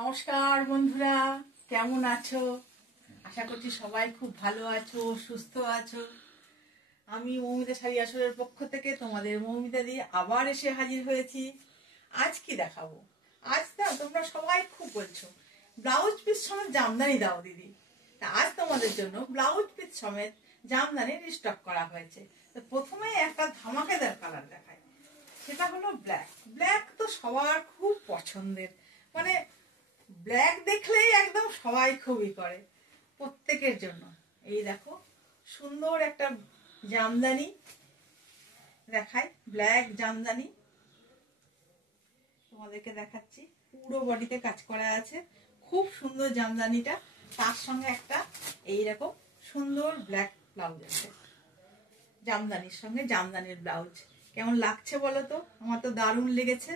নমস্কার বন্ধুরা, কেমন আছো? আশা করছি সবাই খুব ভালো আছো, সুস্থ আছো। আমি মৌমিতা শাড়ি আসরের পক্ষ থেকে তোমাদের মৌমিতা দিয়ে আবার এসে হাজির হয়েছি। আজ কি দেখাবো? আজ না তোমরা সবাই খুব বলছো ব্লাউজ পিস সমেত জামদানি দাও দিদি। তা আজ তোমাদের জন্য ব্লাউজ পিস সমেত জামদানির স্টক করা হয়েছে। তো প্রথমেই একটা ধামাকেদার কালার দেখায়, সেটা হলো ব্ল্যাক। ব্ল্যাক তো সবার খুব পছন্দের, মানে ব্ল্যাক দেখলেই একদম সবাই খুবই করে, প্রত্যেকের জন্য। এই দেখো সুন্দর একটা জামদানি দেখাই, ব্ল্যাক জামদানি তোমাদেরকে দেখাচ্ছি। পুরো বডিতে কাজ করা আছে, খুব সুন্দর জামদানিটা। তার সঙ্গে একটা এইরকম সুন্দর ব্ল্যাক ব্লাউজ আছে, জামদানির সঙ্গে জামদানির ব্লাউজ। কেমন লাগছে বলো তো? আমার তো দারুণ লেগেছে।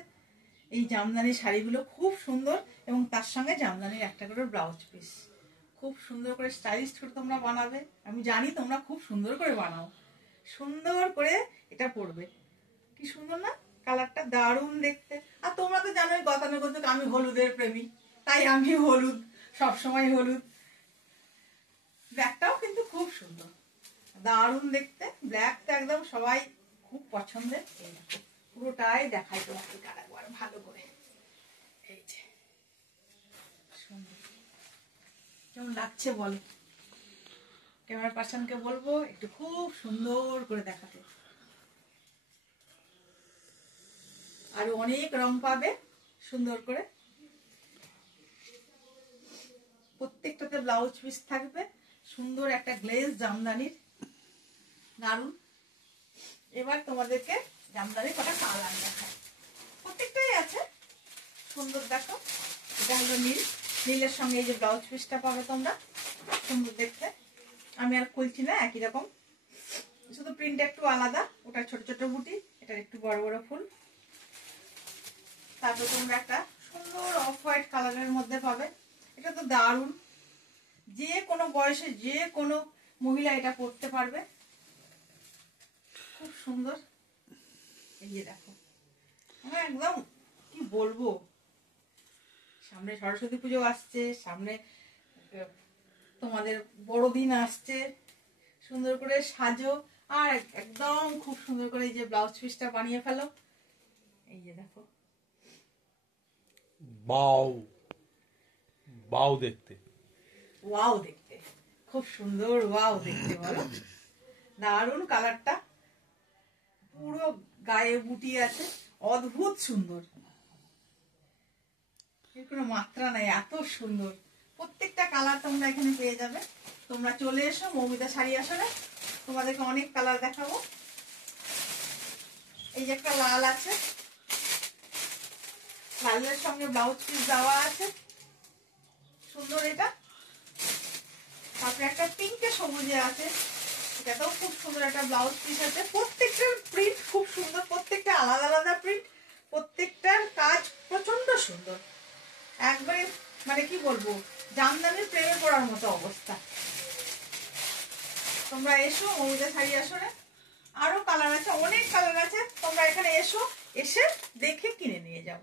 এই জামদানি শাড়িগুলো খুব সুন্দর, এবং তার সঙ্গে জামদানির একটা করে ব্লাউজ পিস। খুব সুন্দর করে স্টাইলিশ করে তোমরা বানাবে, আমি জানি তোমরা খুব সুন্দর করে বানাও। সুন্দর করে এটা পরবে, কি সুন্দর না কালারটা, দারুণ দেখতে। আর তোমরা তো জানোই গতানুগতিক আমি হলুদের প্রেমী, তাই আমি হলুদ, সবসময় হলুদ। ব্ল্যাকটাও কিন্তু খুব সুন্দর, দারুণ দেখতে। ব্ল্যাকটা একদম সবাই খুব পছন্দের। এই দেখো পুরোটাই দেখাই তোমাকে কালার ভালো করে। এই যে সুন্দর, কেমন লাগছে বলো? ক্যামেরা পার্সনকে বলবো একটু খুব সুন্দর করে দেখাতে। আরো অনেক রং পাবে সুন্দর করে, প্রত্যেকটাতে ব্লাউজ পিস থাকবে। সুন্দর একটা গ্লেজ জামদানির, দারুণ। এবার তোমাদেরকে জামদানির কটা কালার দেখায়, প্রত্যেকটাই আছে সুন্দর। দেখো এটা হলো নীল, নীলের সঙ্গে এই যে ব্লাউজ পিসটা পাবে তোমরা, সুন্দর দেখতে। আমি আর খুলছি না, একই রকম, শুধু প্রিন্ট একটু আলাদা। ওটা ছোট ছোট বুটি, এটার একটু বড় বড় ফুল। তারপর তোমরা একটা সুন্দর অফ হোয়াইট কালারের মধ্যে পাবে। এটা তো দারুণ, যে কোনো বয়সে যে কোনো মহিলা এটা পরতে পারবে, খুব সুন্দর। এই যে দেখো, একদম কি বলবো, সামনে সরস্বতী পুজো আসছে, সামনে তোমাদের বড়দিন আসছে। সুন্দর করে সাজো, আর একদম খুব সুন্দর করে এই যে ব্লাউজ পিসটা বানিয়ে ফেলো। এই যে দেখো, বাও বাও দেখতে, ওয়াও দেখতে, খুব সুন্দর ওয়াও দেখতে বলো। দারুণ কালারটা, পুরো গায়ে বুটি আছে, অদ্ভুত সুন্দর, এর কোনো মাত্রা নাই, এত সুন্দর। প্রত্যেকটা কালার তোমরা এখানে পেয়ে যাবে। তোমরা চলে এসো মৌমিতা শাড়ি আসরে, তোমাদেরকে অনেক কালার দেখাবো। এই যে একটা লাল আছে, লালের সঙ্গে ব্লাউজ পিস দেওয়া আছে, সুন্দর এটা। তারপরে একটা পিঙ্কে সবুজে আছে, এটাতেও খুব সুন্দর একটা ব্লাউজ পিস আছে। প্রত্যেকটার প্রিন্ট খুব সুন্দর, প্রত্যেকটা আলাদা আলাদা প্রিন্ট, প্রত্যেকটার কাজ প্রচন্ড সুন্দর। একবারে মানে কি বলবো, জামদানির প্রেমে পড়ার মতো অবস্থা। তোমরা এসো মৌমিতা শাড়ি আসরে, আরো কালার আছে, অনেক কালার আছে। তোমরা এখানে এসো, এসে দেখে কিনে নিয়ে যাও।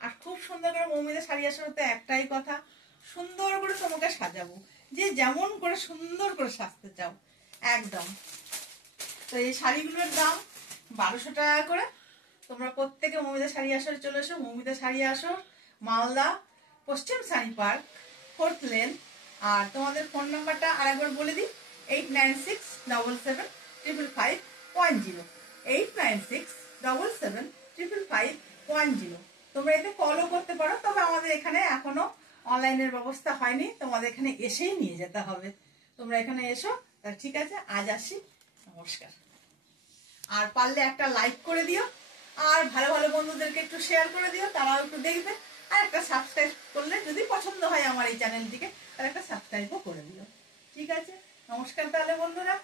আর খুব সুন্দর করে মৌমিতা শাড়ি আসরে একটাই কথা, সুন্দর করে তোমাকে সাজাবো, যে যেমন করে সুন্দর করে সাজতে চাও একদম। তো এই শাড়িগুলোর দাম 1200 টাকা করে। তোমরা প্রত্যেকে মৌমিতা শাড়ি আসরে চলে এসো। মৌমিতা শাড়ি আসর, মালদা, পশ্চিম সানি পার্ক, 4th লেন। আর তোমাদের ফোন নাম্বারটা আরেকবার বলে দিই, 8967755510, 8967755510। তোমরা এতে কলও করতে পারো, তবে আমাদের এখানে এখনো অনলাইনের ব্যবস্থা হয়নি, তোমাদের এখানে এসেই নিয়ে যেতে হবে। তোমরা এখানে এসো। ঠিক আছে, আজ আসি, নমস্কার। আর পারলে একটা লাইক করে দিও, আর ভালো ভালো বন্ধুদেরকে একটু শেয়ার করে দিও, তারাও একটু দেখবে। আর একটা সাবস্ক্রাইব করলে, যদি পছন্দ হয় আমার এই চ্যানেলটিকে, তাহলে একটা সাবস্ক্রাইবও করে দিও। ঠিক আছে, নমস্কার তাহলে বন্ধুরা।